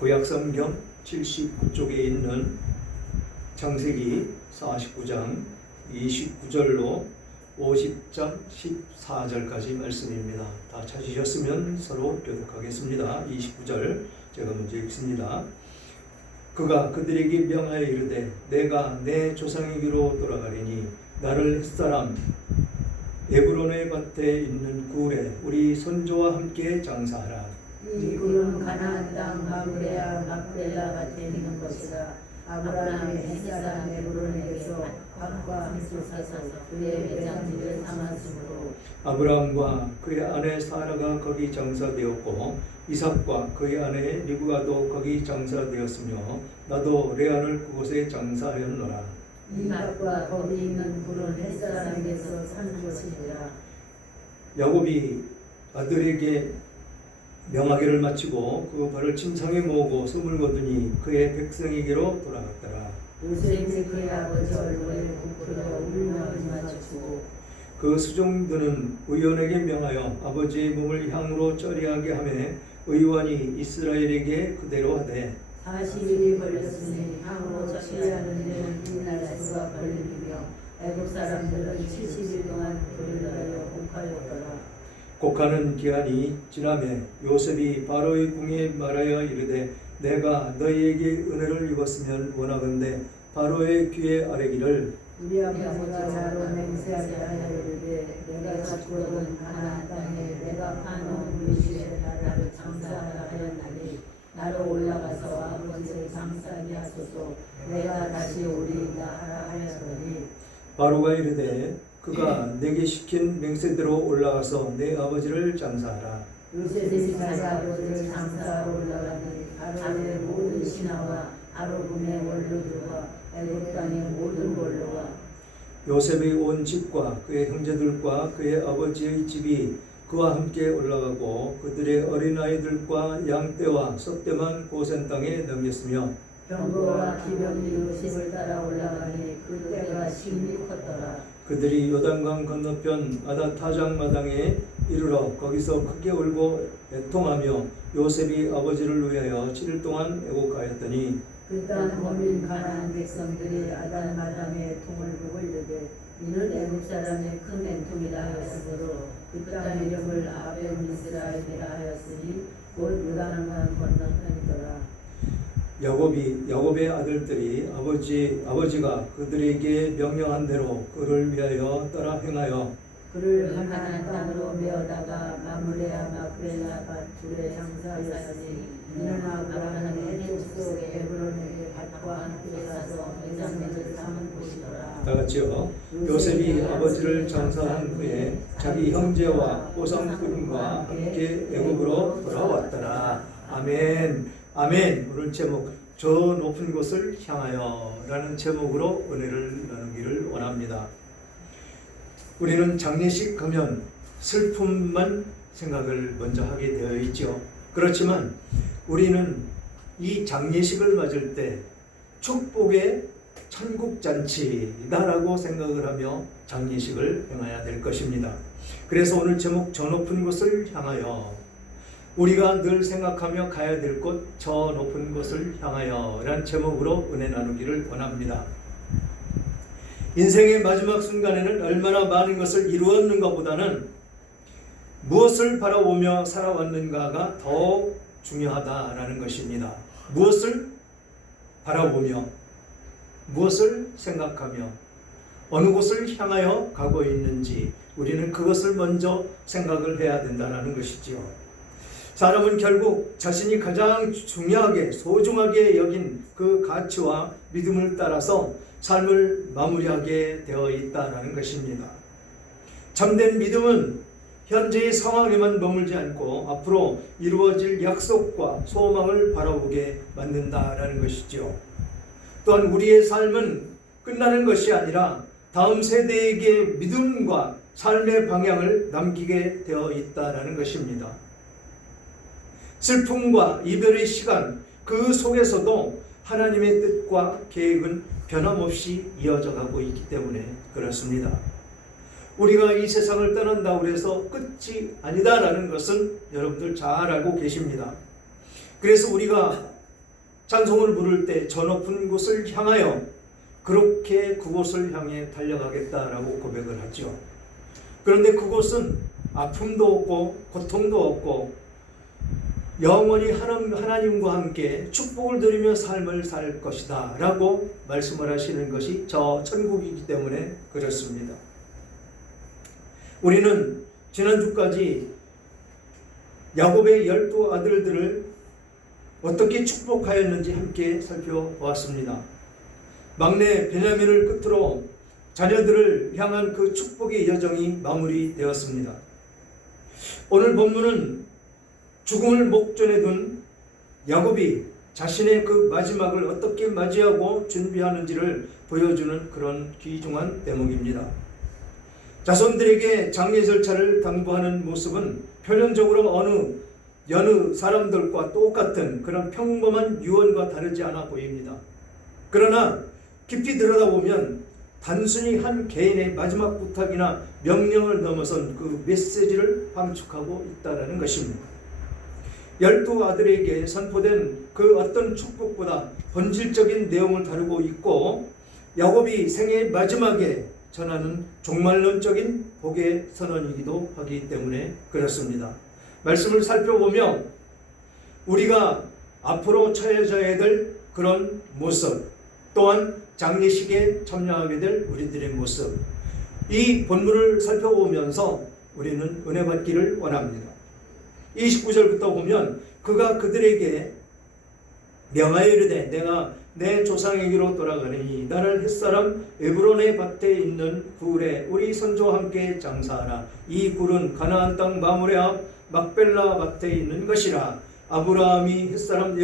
구약성경 79쪽에 있는 창세기 49장 29절로 50장 14절까지 말씀입니다. 다 찾으셨으면 서로 교독하겠습니다. 29절 제가 먼저 읽습니다. 그가 그들에게 명하여 이르되 내가 내 조상에게로 돌아가리니 나를 햇사람 에브론의 밭에 있는 굴에 우리 선조와 함께 장사하라. 이 굴은 가나안 땅 마므레아 막벨라 밭에 있는 것이라. 아브라함이 햇사람 에브론에게서 밭과 함께 사서 그의 매장지를 삼았으므로 아브라함과 그의 아내 사라가 거기 장사되었고 이삭과 그의 아내 리브가도 거기 장사되었으며 나도 레아를 그곳에 장사하였노라. 이 밭과 거기 있는 굴은 햇사람에게서 산 것이니라. 야곱이 아들에게 명하기를 마치고 그 발을 침상에 모으고 숨을 거두니 그의 백성에게로 돌아갔더라. 요셉이 그의 아버지 얼굴에 부풀어 울며 맞추고 그 수종들은 의원에게 명하여 아버지의 몸을 향으로 처리하게 하며 의원이 이스라엘에게 그대로 하되 40일이 걸렸으니 향으로 처리하는 데는 이날 수가 걸리며 애굽 사람들은 70일 동안 그를 하여 곡하였더라. 곡하는 기한이 지나매 요셉이 바로의 궁에 말하여 이르되 내가 너희에게 은혜를 입었으면 원하건대 바로의 귀에 아뢰기를 우리 아버지가 나로 맹세하게 하여 이르되 내가 죽거든 가나안 땅에 내가 파놓은 물시에 나를 장사하라 하였나니 나로 올라가서 아버지를 장사하게 하소서. 내가 다시 오리이다 하라 하였더니 바로가 이르되 그가 내게 시킨 맹세대로 올라가서 내 아버지를 장사하라. 요셉이 자기 아버지를 장사하러 올라가니 바로의 모든 신하와 아로금의 원로들과 애굽 땅의 모든 원로와 요셉의 온 집과 그의 형제들과 그의 아버지의 집이 그와 함께 올라가고 그들의 어린아이들과 양떼와 썩대만 고센 땅에 넘겼으며 병거와 기병이 요셉을 따라 올라가니 그 때가 심히 컸더라. 그들이 요단강 건너편 아다타장 마당에 이르러 거기서 크게 울고 애통하며 요셉이 아버지를 위하여 7일 동안 애곡하였더니 그 땅 거민 가나안 백성들이 아단 마당에 통을 보고 이르되 이는 애굽 사람의 큰 애통이라 하였으므로 그 땅 이름을 아벨 미스라임이라 하였으니 곧 요단강 건너편이더라. 야곱의 아들들이 아버지가 그들에게 명령한 대로 그를 위하여 따라 행하여 그를 가나안 땅으로 메어다가 마므레아 막벨라 밭 둘에 장사하였으니 이는 아브라함의 족속 에브론에게 밭과 함께 사서 매장지를 삼은 곳이더라. 다 같이요. 요셉이 아버지를 장사한 후에 자기 형제와 호상꾼과 함께 애굽으로 돌아왔더라. 아멘. 아멘. 오늘 제목 저 높은 곳을 향하여 라는 제목으로 은혜를 나누기를 원합니다. 우리는 장례식 하면 슬픔만 생각을 먼저 하게 되어 있죠. 그렇지만 우리는 이 장례식을 맞을 때 축복의 천국잔치다라고 생각을 하며 장례식을 행해야 될 것입니다. 그래서 오늘 제목 저 높은 곳을 향하여 우리가 늘 생각하며 가야 될 곳 저 높은 곳을 향하여 라는 제목으로 은혜 나누기를 원합니다. 인생의 마지막 순간에는 얼마나 많은 것을 이루었는가 보다는 무엇을 바라보며 살아왔는가가 더 중요하다라는 것입니다. 무엇을 바라보며 무엇을 생각하며 어느 곳을 향하여 가고 있는지 우리는 그것을 먼저 생각을 해야 된다는 것이지요. 사람은 결국 자신이 가장 중요하게 소중하게 여긴 그 가치와 믿음을 따라서 삶을 마무리하게 되어 있다는 것입니다. 참된 믿음은 현재의 상황에만 머물지 않고 앞으로 이루어질 약속과 소망을 바라보게 만든다는 것이죠. 또한 우리의 삶은 끝나는 것이 아니라 다음 세대에게 믿음과 삶의 방향을 남기게 되어 있다는 것입니다. 슬픔과 이별의 시간 그 속에서도 하나님의 뜻과 계획은 변함없이 이어져 가고 있기 때문에 그렇습니다. 우리가 이 세상을 떠난다고 해서 끝이 아니다라는 것은 여러분들 잘 알고 계십니다. 그래서 우리가 찬송을 부를 때 저 높은 곳을 향하여 그렇게 그곳을 향해 달려가겠다라고 고백을 하죠. 그런데 그곳은 아픔도 없고 고통도 없고 영원히 하나님과 함께 축복을 누리며 삶을 살 것이다 라고 말씀을 하시는 것이 저 천국이기 때문에 그렇습니다. 우리는 지난주까지 야곱의 12 아들들을 어떻게 축복하였는지 함께 살펴보았습니다. 막내 베냐민을 끝으로 자녀들을 향한 그 축복의 여정이 마무리되었습니다. 오늘 본문은 죽음을 목전에 둔 야곱이 자신의 그 마지막을 어떻게 맞이하고 준비하는지를 보여주는 그런 귀중한 대목입니다. 자손들에게 장례 절차를 당부하는 모습은 표면적으로 여느 사람들과 똑같은 그런 평범한 유언과 다르지 않아 보입니다. 그러나 깊이 들여다보면 단순히 한 개인의 마지막 부탁이나 명령을 넘어선 그 메시지를 함축하고 있다는 것입니다. 12 아들에게 선포된 그 어떤 축복보다 본질적인 내용을 다루고 있고 야곱이 생애의 마지막에 전하는 종말론적인 복의 선언이기도 하기 때문에 그렇습니다. 말씀을 살펴보며 우리가 앞으로 처해져야 될 그런 모습, 또한 장례식에 참여하게 될 우리들의 모습, 이 본문을 살펴보면서 우리는 은혜 받기를 원합니다. 29절부터 보면 그가 그들에게 명하여 이르되 내가 내 조상에게로 돌아가니 나를 햇사람 에브론의 밭에 있는 굴에 우리 선조와 함께 장사하라. 이 굴은 가나안 땅 마므레 앞 막벨라 밭에 있는 것이라. 아브라함이 햇사람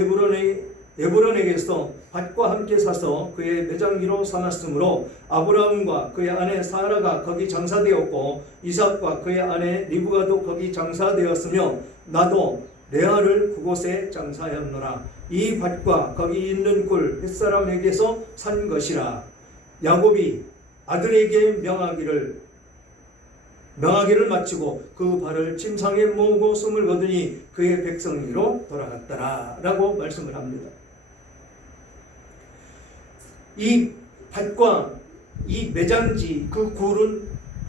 에브론에게서 밭과 함께 사서 그의 매장기로 삼았으므로 아브라함과 그의 아내 사라가 거기 장사되었고 이삭과 그의 아내 리브가도 거기 장사되었으며 나도 레아를 그곳에 장사하였노라. 이 밭과 거기 있는 굴 햇사람에게서 산 것이라. 야곱이 아들에게 명하기를 마치고 그 발을 침상에 모으고 숨을 거두니 그의 백성이로 돌아갔더라 라고 말씀을 합니다. 이 밭과 이 매장지 그 굴은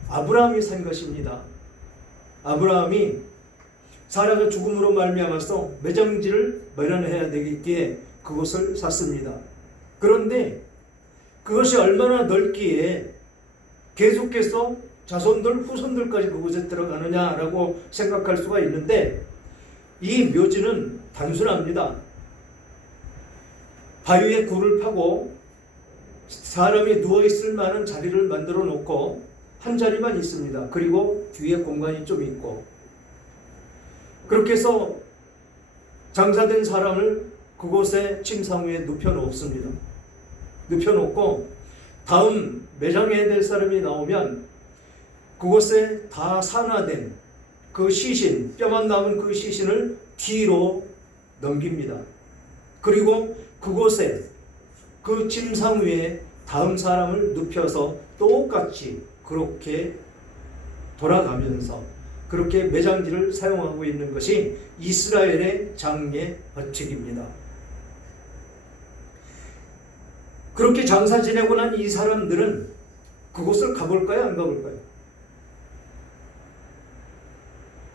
아브라함이 산 것입니다. 아브라함이 사라가 죽음으로 말미암아서 매장지를 마련해야 되기에 그곳을 샀습니다. 그런데 그것이 얼마나 넓기에 계속해서 자손들 후손들까지 그곳에 들어가느냐라고 생각할 수가 있는데 이 묘지는 단순합니다. 바위에 굴을 파고 사람이 누워있을 만한 자리를 만들어 놓고 한 자리만 있습니다. 그리고 뒤에 공간이 좀 있고 그렇게 해서 장사된 사람을 그곳에 침상 위에 눕혀놓습니다. 눕혀놓고 다음 매장해야 될 사람이 나오면 그곳에 다 산화된 그 시신, 뼈만 남은 그 시신을 뒤로 넘깁니다. 그리고 그곳에 그 침상 위에 다음 사람을 눕혀서 똑같이 그렇게 돌아가면서 그렇게 매장지를 사용하고 있는 것이 이스라엘의 장례 법칙입니다. 그렇게 장사 지내고 난 이 사람들은 그곳을 가볼까요? 안 가볼까요?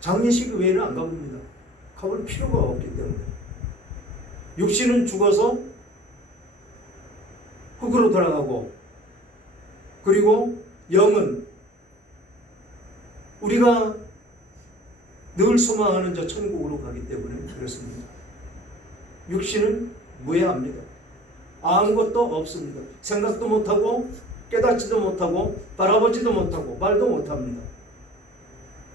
장례식 외에는 안 가봅니다. 가볼 필요가 없기 때문에. 육신은 죽어서 흙으로 돌아가고 그리고 영은 우리가 늘 소망하는 저 천국으로 가기 때문에 그렇습니다. 육신은 무해합니다. 아무것도 없습니다. 생각도 못하고 깨닫지도 못하고 바라보지도 못하고 말도 못합니다.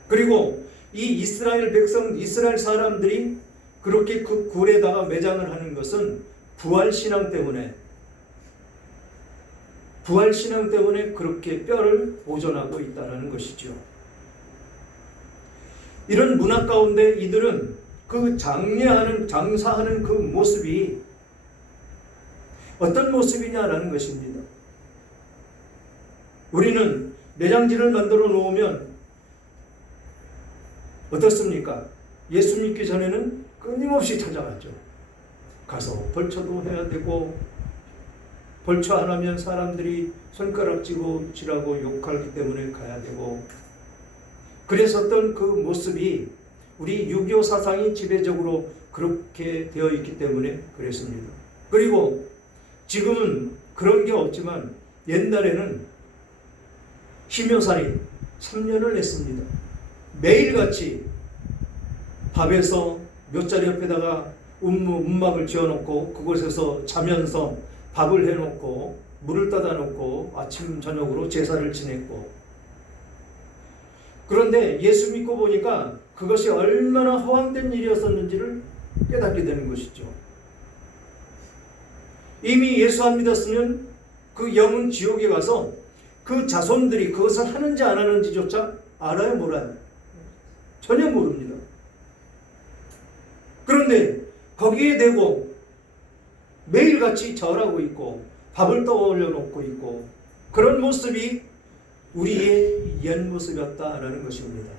그리고 이 이스라엘 백성, 이스라엘 사람들이 그렇게 그 굴에다가 매장을 하는 것은 부활신앙 때문에 그렇게 뼈를 보존하고 있다는 것이죠. 이런 문화 가운데 이들은 그 장사하는 그 모습이 어떤 모습이냐라는 것입니다. 우리는 매장지를 만들어 놓으면 어떻습니까? 예수 믿기 전에는 끊임없이 찾아갔죠. 가서 벌초도 해야 되고, 벌초 안 하면 사람들이 손가락질하고 욕하기 때문에 가야 되고, 그랬었던 그 모습이 우리 유교 사상이 지배적으로 그렇게 되어 있기 때문에 그랬습니다. 그리고 지금은 그런 게 없지만 옛날에는 심효살이 3년을 했습니다. 매일같이 밥에서 묘자리 옆에다가 움막을 지어놓고 그곳에서 자면서 밥을 해놓고 물을 따다 놓고 아침 저녁으로 제사를 지냈고, 그런데 예수 믿고 보니까 그것이 얼마나 허황된 일이었었는지를 깨닫게 되는 것이죠. 이미 예수 안 믿었으면 그 영은 지옥에 가서 그 자손들이 그것을 하는지 안 하는지조차 알아요, 몰라요? 전혀 모릅니다. 그런데 거기에 대고 매일같이 절하고 있고 밥을 떠올려 놓고 있고, 그런 모습이 우리의 옛 모습이었다라는 것입니다.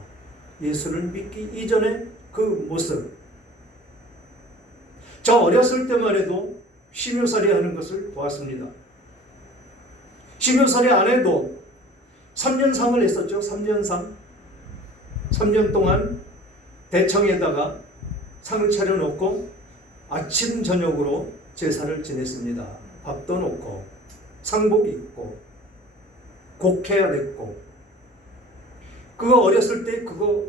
예수를 믿기 이전의 그 모습. 저 어렸을 때만 해도 심효살이 하는 것을 보았습니다. 심효살이 안 해도 3년상을 했었죠. 3년상. 3년 동안 대청에다가 상을 차려놓고 아침 저녁으로 제사를 지냈습니다. 밥도 놓고 상복 입고 곡해야 됐고, 그거 어렸을 때 그거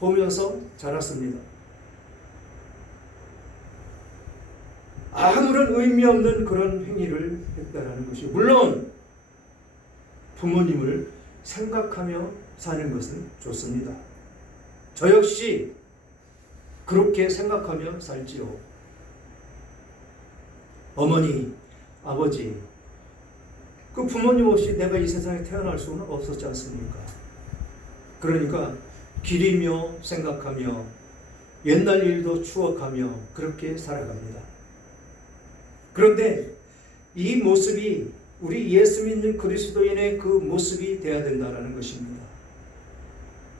보면서 자랐습니다. 아무런 의미 없는 그런 행위를 했다라는 것이, 물론 부모님을 생각하며 사는 것은 좋습니다. 저 역시 그렇게 생각하며 살지요. 어머니, 아버지, 그 부모님 없이 내가 이 세상에 태어날 수는 없었지 않습니까? 그러니까 기리며 생각하며 옛날 일도 추억하며 그렇게 살아갑니다. 그런데 이 모습이 우리 예수 믿는 그리스도인의 그 모습이 되어야 된다는 것입니다.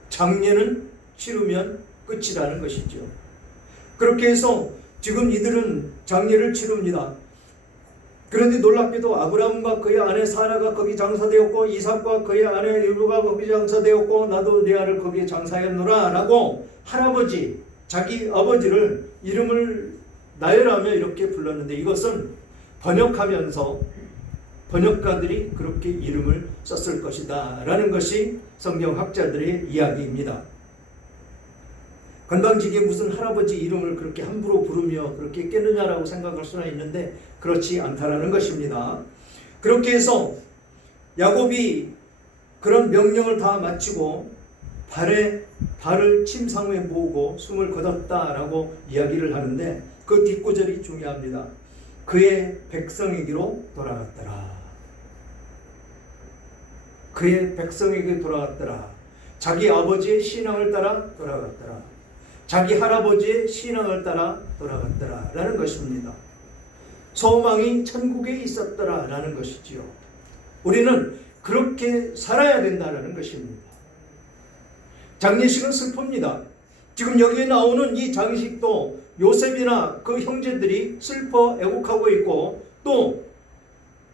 장례는 치르면 끝이라는 것이죠. 그렇게 해서 지금 이들은 장례를 치릅니다. 그런데 놀랍게도 아브라함과 그의 아내 사라가 거기 장사되었고, 이삭과 그의 아내 르브가 거기 장사되었고, 나도 내 아를 거기에 장사했노라 라고 할아버지, 자기 아버지를 이름을 나열하며 이렇게 불렀는데, 이것은 번역하면서 번역가들이 그렇게 이름을 썼을 것이다 라는 것이 성경학자들의 이야기입니다. 건방지게 무슨 할아버지 이름을 그렇게 함부로 부르며 그렇게 깨느냐라고 생각할 수는 있는데 그렇지 않다라는 것입니다. 그렇게 해서 야곱이 그런 명령을 다 마치고 발을 침상에 모으고 숨을 거뒀다라고 이야기를 하는데, 그 뒷구절이 중요합니다. 그의 백성에게로 돌아갔더라. 그의 백성에게 돌아갔더라. 자기 아버지의 신앙을 따라 돌아갔더라. 자기 할아버지의 신앙을 따라 돌아갔더라 라는 것입니다. 소망이 천국에 있었더라 라는 것이지요. 우리는 그렇게 살아야 된다는 것입니다. 장례식은 슬픕니다. 지금 여기에 나오는 이 장식도 요셉이나 그 형제들이 슬퍼 애곡하고 있고, 또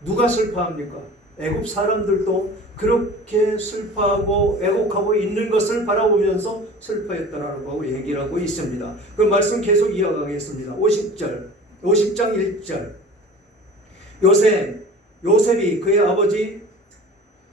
누가 슬퍼합니까? 애굽 사람들도 그렇게 슬퍼하고 애곡하고 있는 것을 바라보면서 슬퍼했다라고 얘기를 하고 있습니다. 그 말씀 계속 이어가겠습니다. 50장 1절. 요셉이 그의 아버지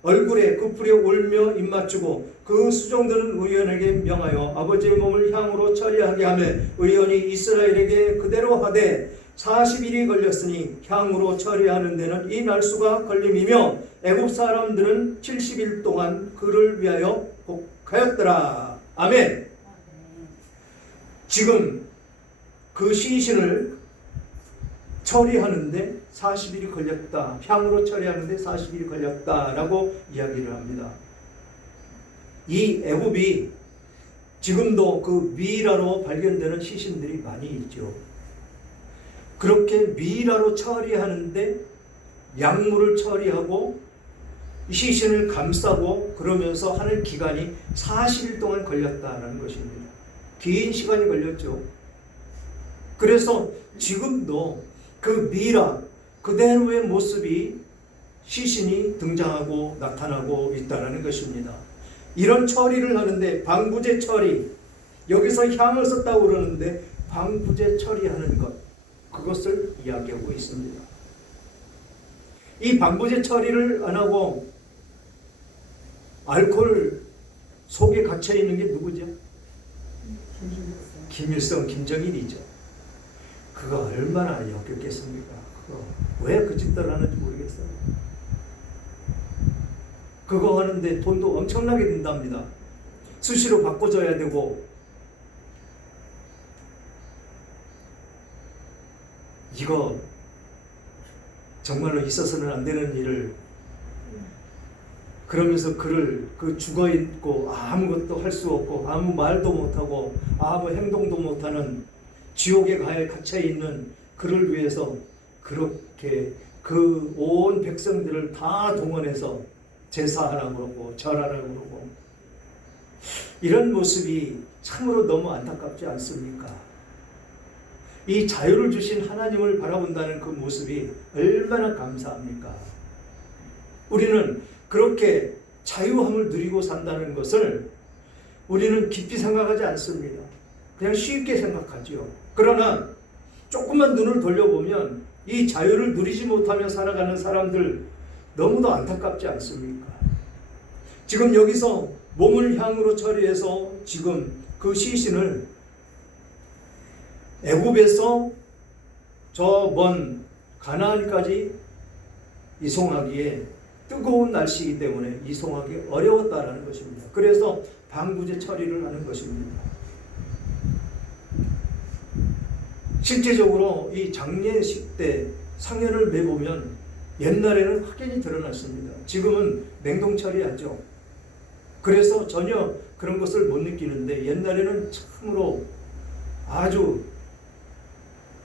얼굴에 굽으려 울며 입맞추고 그 수종들은 의원에게 명하여 아버지의 몸을 향으로 처리하게 하며 의원이 이스라엘에게 그대로 하되 40일이 걸렸으니 향으로 처리하는 데는 이 날수가 걸림이며 애굽 사람들은 70일 동안 그를 위하여 복하였더라. 아멘. 지금 그 시신을 처리하는데 40일이 걸렸다. 향으로 처리하는데 40일이 걸렸다라고 이야기를 합니다. 이 애굽이 지금도 그 미이라로 발견되는 시신들이 많이 있죠. 그렇게 미이라로 처리하는데 약물을 처리하고 시신을 감싸고 그러면서 하는 기간이 40일 동안 걸렸다는 것입니다. 긴 시간이 걸렸죠. 그래서 지금도 그 미라 그대로의 모습이 시신이 등장하고 나타나고 있다는 것입니다. 이런 처리를 하는데 방부제 처리, 여기서 향을 썼다고 그러는데 방부제 처리하는 것, 그것을 이야기하고 있습니다. 이 방부제 처리를 안 하고 알코올 속에 갇혀 있는 게 누구죠? 김일성, 김정일이죠. 그거 얼마나 역겹겠습니까? 그거 왜 그 짓들을 하는지 모르겠어요. 그거 하는데 돈도 엄청나게 든답니다. 수시로 바꿔줘야 되고, 이거 정말로 있어서는 안 되는 일을, 그러면서 그를 그 죽어 있고 아무것도 할 수 없고 아무 말도 못하고 아무 행동도 못하는 지옥에 갇혀 있는 그를 위해서 그렇게 그 온 백성들을 다 동원해서 제사하라고 그러고 절하라고 그러고, 이런 모습이 참으로 너무 안타깝지 않습니까? 이 자유를 주신 하나님을 바라본다는 그 모습이 얼마나 감사합니까? 우리는 그렇게 자유함을 누리고 산다는 것을 우리는 깊이 생각하지 않습니다. 그냥 쉽게 생각하죠. 그러나 조금만 눈을 돌려보면 이 자유를 누리지 못하며 살아가는 사람들 너무도 안타깝지 않습니까? 지금 여기서 몸을 향으로 처리해서 지금 그 시신을 애굽에서 저 먼 가나안까지 이송하기에 뜨거운 날씨이기 때문에 이송하기 어려웠다라는 것입니다. 그래서 방부제 처리를 하는 것입니다. 실제적으로 이 장례식 때 상현을 매보면 옛날에는 확연히 드러났습니다. 지금은 냉동 처리하죠. 그래서 전혀 그런 것을 못 느끼는데 옛날에는 참으로 아주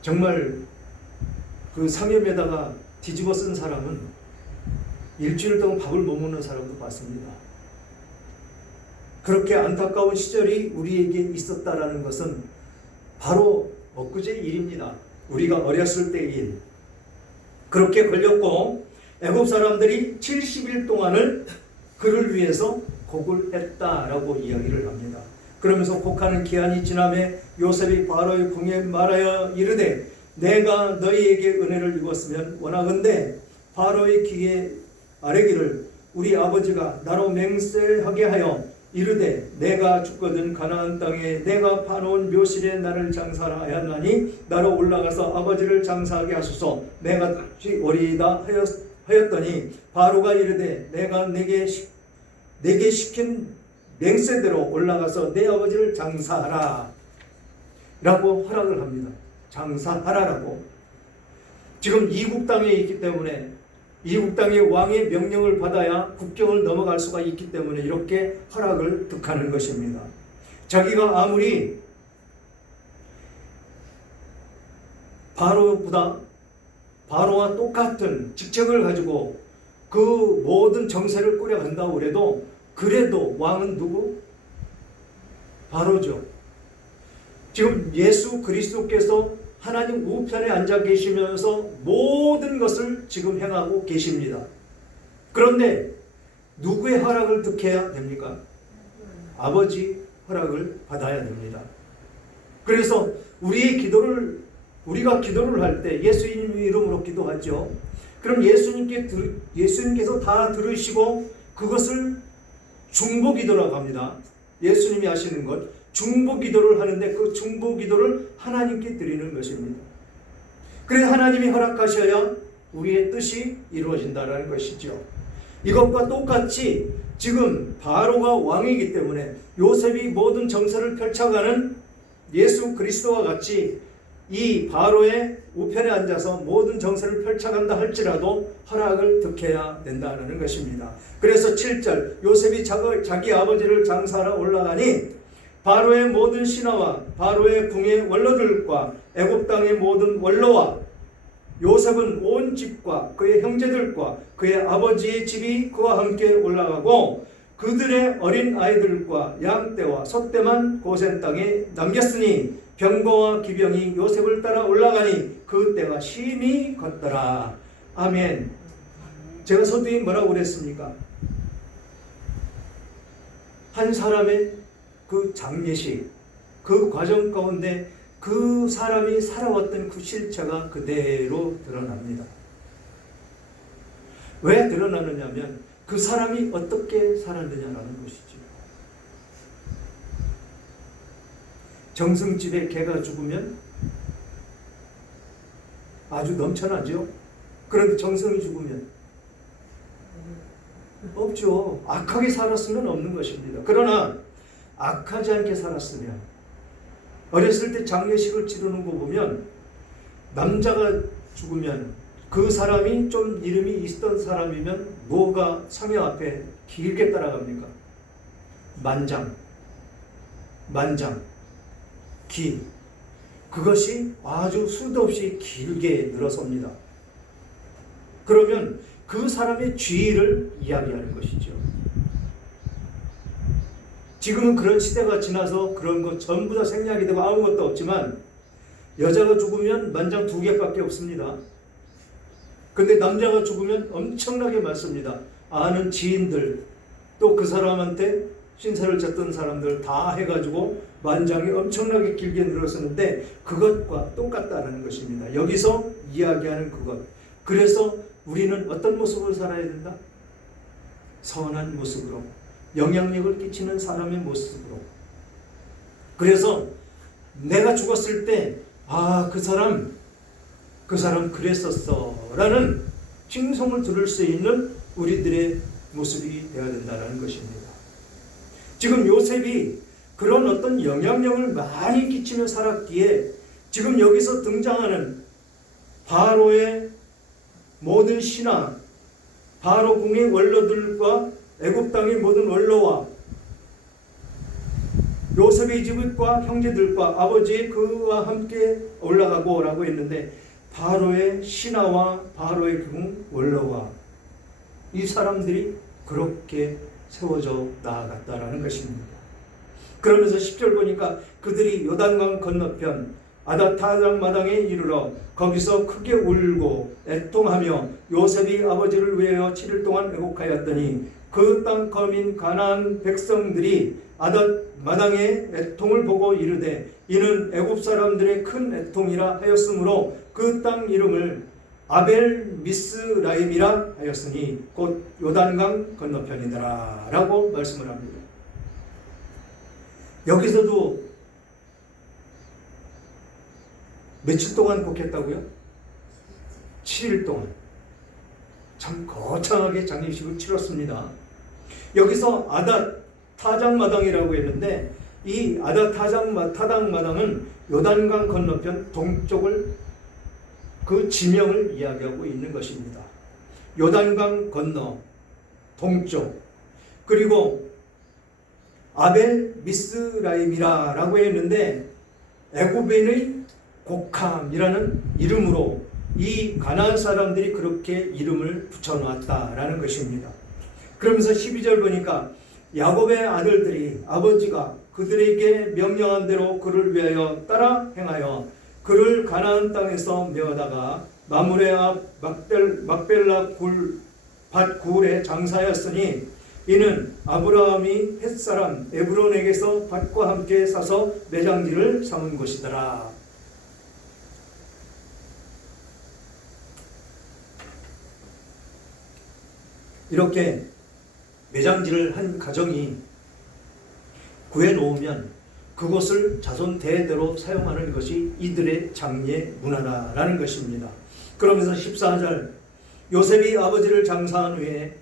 정말 그 상염에다가 뒤집어 쓴 사람은 일주일 동안 밥을 못 먹는 사람도 봤습니다. 그렇게 안타까운 시절이 우리에게 있었다라는 것은 바로 엊그제 일입니다. 우리가 어렸을 때의 일. 그렇게 걸렸고 애굽 사람들이 70일 동안을 그를 위해서 곡을 했다라고 이야기를 합니다. 그러면서 곡하는 기한이 지남에 요셉이 바로의 궁에 말하여 이르되 내가 너희에게 은혜를 입었으면 원하건대 바로의 귀에 아뢰기를 우리 아버지가 나로 맹세하게 하여 이르되 내가 죽거든 가나안 땅에 내가 파놓은 묘실에 나를 장사하라 하였나니 나로 올라가서 아버지를 장사하게 하소서. 내가 다시 오리이다 하였더니 바로가 이르되 내가 내게 시킨 맹세대로 올라가서 내 아버지를 장사하라 라고 허락을 합니다. 장사하라라고. 지금 이국 땅에 있기 때문에 이국 땅의 왕의 명령을 받아야 국경을 넘어갈 수가 있기 때문에 이렇게 허락을 득하는 것입니다. 자기가 아무리 바로와 똑같은 직책을 가지고 그 모든 정세를 꾸려간다고 그래도 왕은 누구? 바로죠. 지금 예수 그리스도께서 하나님 우편에 앉아 계시면서 모든 것을 지금 행하고 계십니다. 그런데 누구의 허락을 득해야 됩니까? 아버지 허락을 받아야 됩니다. 그래서 우리가 기도를 할 때 예수님 이름으로 기도하죠. 그럼 예수님께서 다 들으시고 그것을 중보기도라고 합니다. 예수님이 하시는 것 중보기도를 하는데 그 중보기도를 하나님께 드리는 것입니다. 그래서 하나님이 허락하셔야 우리의 뜻이 이루어진다는 것이죠. 이것과 똑같이 지금 바로가 왕이기 때문에 요셉이 모든 정세를 펼쳐가는 예수 그리스도와 같이 이 바로의 우편에 앉아서 모든 정세를 펼쳐간다 할지라도 허락을 득해야 된다는 것입니다. 그래서 7절 요셉이 자기 아버지를 장사하러 올라가니 바로의 모든 신하와 바로의 궁의 원로들과 애굽 땅의 모든 원로와 요셉은 온 집과 그의 형제들과 그의 아버지의 집이 그와 함께 올라가고 그들의 어린 아이들과 양떼와 소떼만 고센 땅에 남겼으니 병거와 기병이 요셉을 따라 올라가니 그 때가 심히 걷더라. 아멘. 제가 서두에 뭐라고 그랬습니까? 한 사람의 그 장례식, 그 과정 가운데 그 사람이 살아왔던 그 실체가 그대로 드러납니다. 왜 드러나느냐면 그 사람이 어떻게 살았느냐라는 것이죠. 정승집에 개가 죽으면 아주 넘쳐나죠. 그런데 정성이 죽으면 없죠. 악하게 살았으면 없는 것입니다. 그러나 악하지 않게 살았으면, 어렸을 때 장례식을 치르는 거 보면 남자가 죽으면 그 사람이 좀 이름이 있었던 사람이면 뭐가 성형 앞에 길게 따라갑니까? 만장, 기. 그것이 아주 수도 없이 길게 늘어섭니다. 그러면 그 사람의 죄를 이야기하는 것이죠. 지금은 그런 시대가 지나서 그런 것 전부 다 생략이 되고 아무것도 없지만, 여자가 죽으면 만장 2개밖에 없습니다. 근데 남자가 죽으면 엄청나게 많습니다. 아는 지인들, 또 그 사람한테 신세를 졌던 사람들 다 해가지고 만장이 엄청나게 길게 늘었었는데 그것과 똑같다는 것입니다. 여기서 이야기하는 그것. 그래서 우리는 어떤 모습으로 살아야 된다? 선한 모습으로, 영향력을 끼치는 사람의 모습으로. 그래서 내가 죽었을 때 그 사람 그랬었어 라는 칭송을 들을 수 있는 우리들의 모습이 되어야 된다는 것입니다. 지금 요셉이 그런 어떤 영향력을 많이 끼치며 살았기에 지금 여기서 등장하는 바로의 모든 신하, 바로 궁의 원로들과 애굽 땅의 모든 원로와 요셉의 집과 형제들과 아버지 그와 함께 올라가고 라고 했는데, 바로의 신하와 바로의 궁 원로와 이 사람들이 그렇게 세워져 나아갔다라는 것입니다. 그러면서 10절 보니까 그들이 요단강 건너편 아닷타장 마당에 이르러 거기서 크게 울고 애통하며 요셉이 아버지를 위하여 7일 동안 애곡하였더니 그 땅 거민 가나안 백성들이 아닷 마당의 애통을 보고 이르되 이는 애굽 사람들의 큰 애통이라 하였으므로 그 땅 이름을 아벨 미스라임이라 하였으니 곧 요단강 건너편이더라 라고 말씀을 합니다. 여기서도 며칠 동안 곡했다고요? 7일 동안 참 거창하게 장례식을 치렀습니다. 여기서 아닷 타작마당이라고 했는데 이 아닷 타작마당은 요단강 건너편 동쪽을 그 지명을 이야기하고 있는 것입니다. 요단강 건너 동쪽, 그리고 아벨 미스라임이라고 했는데 애굽인의 곡함이라는 이름으로 이 가나안 사람들이 그렇게 이름을 붙여놨다라는 것입니다. 그러면서 12절 보니까 야곱의 아들들이 아버지가 그들에게 명령한 대로 그를 위하여 따라 행하여 그를 가나안 땅에서 메어다가 마므레 앞 막벨라 밭 굴에 장사하였으니 이는 아브라함이 햇사람 에브론에게서 밭과 함께 사서 매장지를 삼은 것이더라. 이렇게 매장지를 한 가정이 구해놓으면 그것을 자손 대대로 사용하는 것이 이들의 장례 문화라는 것입니다. 그러면서 14절 요셉이 아버지를 장사한 후에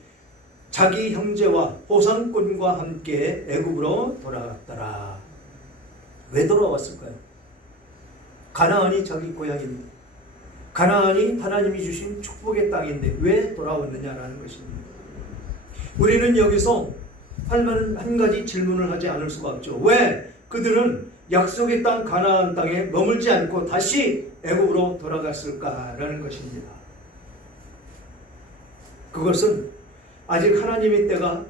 자기 형제와 호상꾼과 함께 애굽으로 돌아갔더라. 왜 돌아왔을까요? 가나안이 자기 고향입니다. 가나안이 하나님이 주신 축복의 땅인데 왜 돌아왔느냐라는 것입니다. 우리는 여기서 한 가지 질문을 하지 않을 수가 없죠. 왜 그들은 약속의 땅 가나안 땅에 머물지 않고 다시 애굽으로 돌아갔을까라는 것입니다. 그것은 아직 하나님의 때가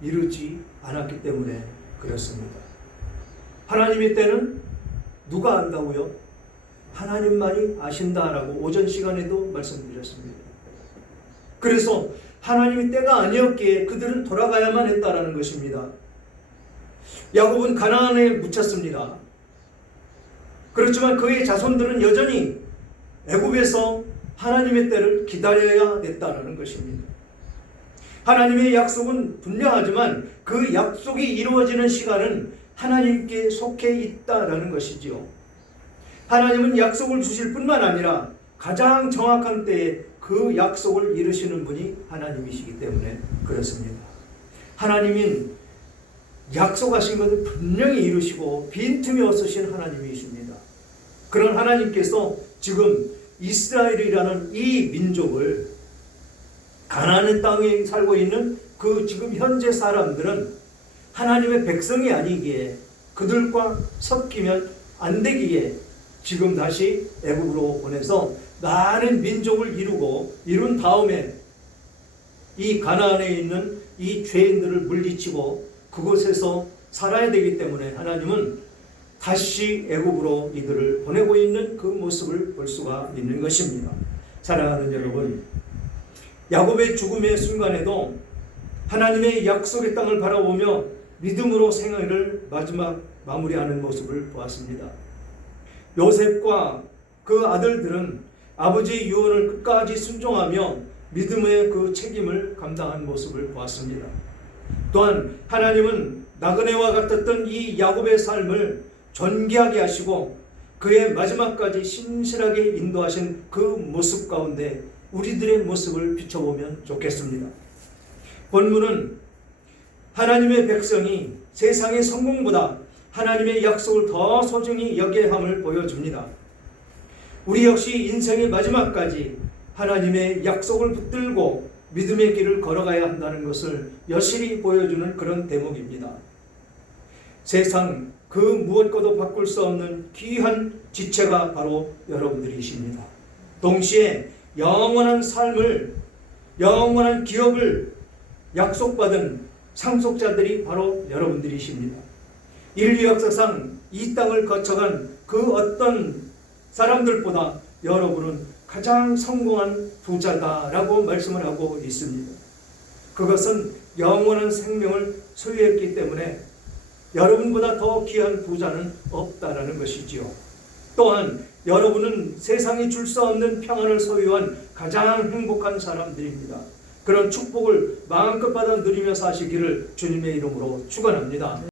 이르지 않았기 때문에 그렇습니다. 하나님의 때는 누가 안다고요? 하나님만이 아신다라고 오전 시간에도 말씀드렸습니다. 그래서 하나님이 때가 아니었기에 그들은 돌아가야만 했다라는 것입니다. 야곱은 가나안에 묻혔습니다. 그렇지만 그의 자손들은 여전히 애굽에서 하나님의 때를 기다려야 됐다라는 것입니다. 하나님의 약속은 분명하지만 그 약속이 이루어지는 시간은 하나님께 속해 있다라는 것이지요. 하나님은 약속을 주실 뿐만 아니라 가장 정확한 때에 그 약속을 이루시는 분이 하나님이시기 때문에 그렇습니다. 하나님은 약속하신 것을 분명히 이루시고 빈틈이 없으신 하나님이십니다. 그런 하나님께서 지금 이스라엘이라는 이 민족을 가나안 땅에 살고 있는 그 지금 현재 사람들은 하나님의 백성이 아니기에 그들과 섞이면 안 되기에 지금 다시 애굽으로 보내서 많은 민족을 이룬 다음에 이 가나안에 있는 이 죄인들을 물리치고 그곳에서 살아야 되기 때문에 하나님은 다시 애굽으로 이들을 보내고 있는 그 모습을 볼 수가 있는 것입니다. 사랑하는 여러분, 야곱의 죽음의 순간에도 하나님의 약속의 땅을 바라보며 믿음으로 생애를 마지막 마무리하는 모습을 보았습니다. 요셉과 그 아들들은 아버지의 유언을 끝까지 순종하며 믿음의 그 책임을 감당한 모습을 보았습니다. 또한 하나님은 나그네와 같았던 이 야곱의 삶을 존귀하게 하시고 그의 마지막까지 신실하게 인도하신 그 모습 가운데 우리들의 모습을 비춰보면 좋겠습니다. 본문은 하나님의 백성이 세상의 성공보다 하나님의 약속을 더 소중히 여겨야 함을 보여줍니다. 우리 역시 인생의 마지막까지 하나님의 약속을 붙들고 믿음의 길을 걸어가야 한다는 것을 여실히 보여주는 그런 대목입니다. 세상 그 무엇과도 바꿀 수 없는 귀한 지체가 바로 여러분들이십니다. 동시에 영원한 삶을, 영원한 기업을 약속받은 상속자들이 바로 여러분들이십니다. 인류 역사상 이 땅을 거쳐간 그 어떤 사람들보다 여러분은 가장 성공한 부자다라고 말씀을 하고 있습니다. 그것은 영원한 생명을 소유했기 때문에 여러분보다 더 귀한 부자는 없다라는 것이지요. 또한 여러분은 세상이 줄 수 없는 평안을 소유한 가장 행복한 사람들입니다. 그런 축복을 마음껏 받아 누리며 사시기를 주님의 이름으로 축원합니다.